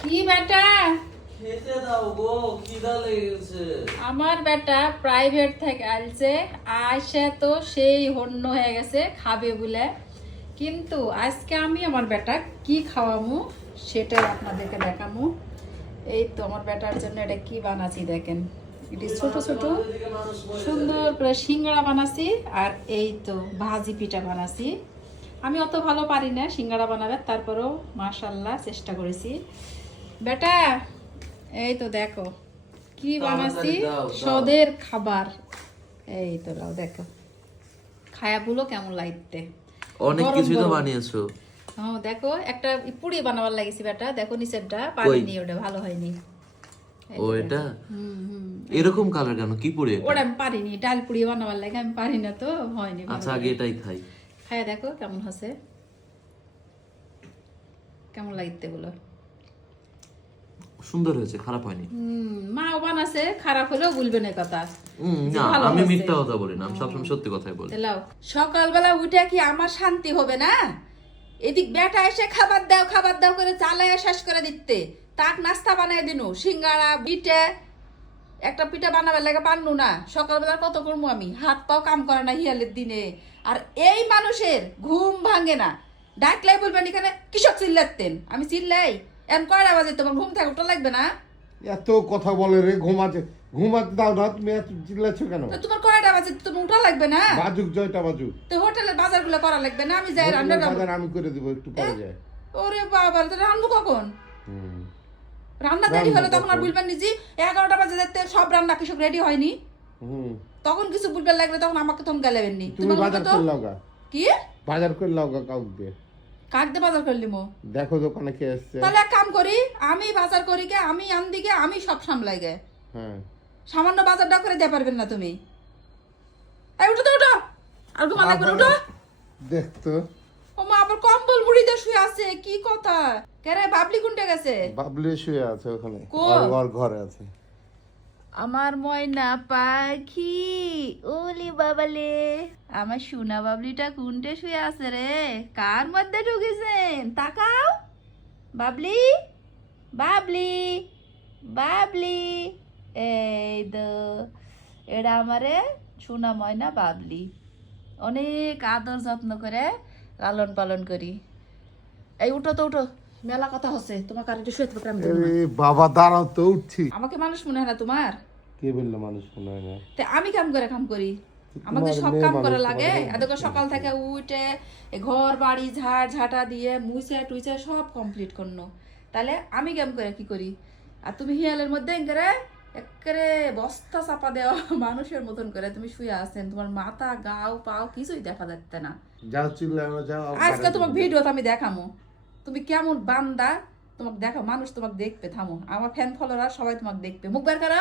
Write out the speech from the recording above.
কি বেটা খেতে দাও গো খিদা লেগেছে। আমার বেটা প্রাইভেট থেকে আসছে আসে তো সেই হন্য হয়ে গেছে খাবে বলে। কিন্তু আজকে আমি আমার বেটা কি খাওয়ামু সেটাই আপনাদেরকে দেখামু। এই তো আমার বেটার জন্য এটা কি বানাচ্ছি দেখেন। এটি ছোট ছোট সুন্দর করে সিঙ্গাড়া বানাছি আর এই তো ভাজি পিঠা বানাছি আমি অত ভালো পারি না সিঙ্গাড়া বানাবে তারপরেও মাশাল্লাহ চেষ্টা করেছি। বেটা এই তো দেখো কি বানাচ্ছি। সদের খাবার। এই তো দাও দেখো। খায়াগুলো কেমন লাগতে। অনেক কিছুই তো বানিয়েছো। হ্যাঁ দেখো একটা পুরি বানাবার লাগিছি বেটা দেখো নিচেরটা। পারিনি ওটা ভালো হয়নি। ও এটা? হুম হুম এরকম কালার কেন? কি পরে? ওটা আমি পারিনি ডাল পুড়িয়ে বানাবার লাগে আমি পারি না তো হয়নি আচ্ছা আগে এটাই খাই। খাইয়া দেখো কেমন হচ্ছে কেমন লাগতে বলো সুন্দর হয়েছে খারাপ হয়নি। হুম মাও বানাছে খারাপ হলেও বলবে না কথা। না আমি মিথ্যা কথা বলি না আমি সবসময় সত্যি কথাই বলি। সকালবেলা উঠে কি আমার শান্তি হবে না? এদিক বেটা এসে খাবার দাও খাবার দাও করে চালায় শেষ করে দিতে। তাক নাস্তা বানায় দিনু সিঙ্গাড়া পিঠে একটা পিঠা বানাবার লাগে পারনু না। সকালবেলা কত করব আমি? হাত পাও কাম করে না হিয়ালের দিনে। আর এই মানুষের ঘুম ভাঙে না। ডাকলাই বলবেন এখানে কৃষক চিল্লাতেন আমি চিল্লাই। এম কয়টা বাজে? তোমার ঘুম থাকে ওটা লাগবে না? এত কথা বলে রে ঘুমাতে ঘুমাতে দাও না তুমি এত চিল্লাচ্ছ কেন? তোমার কয়টা বাজে? তোমার উঠা লাগবে না? বাজুক জয়টা বাজুক। তো হোটেলের বাজারগুলো করা লাগবে না? আমি যাই রান্না বাজার আমি করে দিব একটু পরে যায় ওরে বাবা তো রান্না কখন? হুম। রান্না দেরি হলে তখন আর? বলবেন নিজে এগারোটা বাজে দেখতে সব রান্না কিছু রেডি হয়নি? তখন কিছু বলবেন লাগলে তখন আমাকে তখন গেলেবেন নি। তুমি বাজার করে কি? বাজার করে লাও গা কাউকে? দিয়ে বাজার করলি মো? দেখো দোকানে কে এসছে। তাহলে এক কাম করি আমি বাজার করি গে আমি আনদি গে আমি সব সামলাই গে। হ্যাঁ। সামান্য বাজারটা করে দিয়ে পারবেন না তুমি। এই উঠো তো উঠো। আর উঠো। দেখতো ও মা আবার কম্বল মুড়ি দিয়ে শুয়ে আছে? কি কথা? কেরে বাবলি কুন্টে গেছে? বাবলি শুয়ে আছে ওখানে। ওর- ঘরে আছে। আমার ময়না পাখি ওলি বাবালে। আমার সোনা বাবলিটা কুন্টে শুয়ে আছে রে? কার মধ্যে ঢুকেছেন? তাকাও। বাবলি? বাবলি? বাবলি? এই তো এটা আমারে সোনা ময়না বাবলি। অনেক আদর যত্ন করে লালন পালন করি। এই উঠো তো উঠো। মেলা কথা হচ্ছে তোমাকে আর একটু শুয়ে থাকতে আমি দেবো না। বাবা দাঁড়াও তো উঠছি। আমাকে মানুষ মনে হয় না তোমার? কে বলল মানুষ মনে হয় না? তে আমি কাম করে কাম করি। আমাকে তোমার সব মেয়ে কাম মানুষ, করা তোমার লাগে সকাল থেকে উঠে এ ঘর বাড়ি ঝাড় ঝাঁটা দিয়ে মুছে টুইছে সব কমপ্লিট করনো তাহলে আমি কাম করে কি করি? আর তুমি হিয়ালের মধ্যে করে একেবারে বস্তা চাপা দেওয়া মানুষের মতন করে তুমি শুয়ে আছেন। তোমার মাথা গাও পাও কিছুই দেখা যাচ্ছে না। যাও চিল্লানো যাও আজকে তোমার ভিডিও তো আমি দেখামো। তুমি কেমন বান্দা? তোমাকে দেখো মানুষ তোমাকে দেখবে, থামো। আমার ফ্যান ফলোয়ার সবাই তোমাকে দেখবে। মুখ বের করো।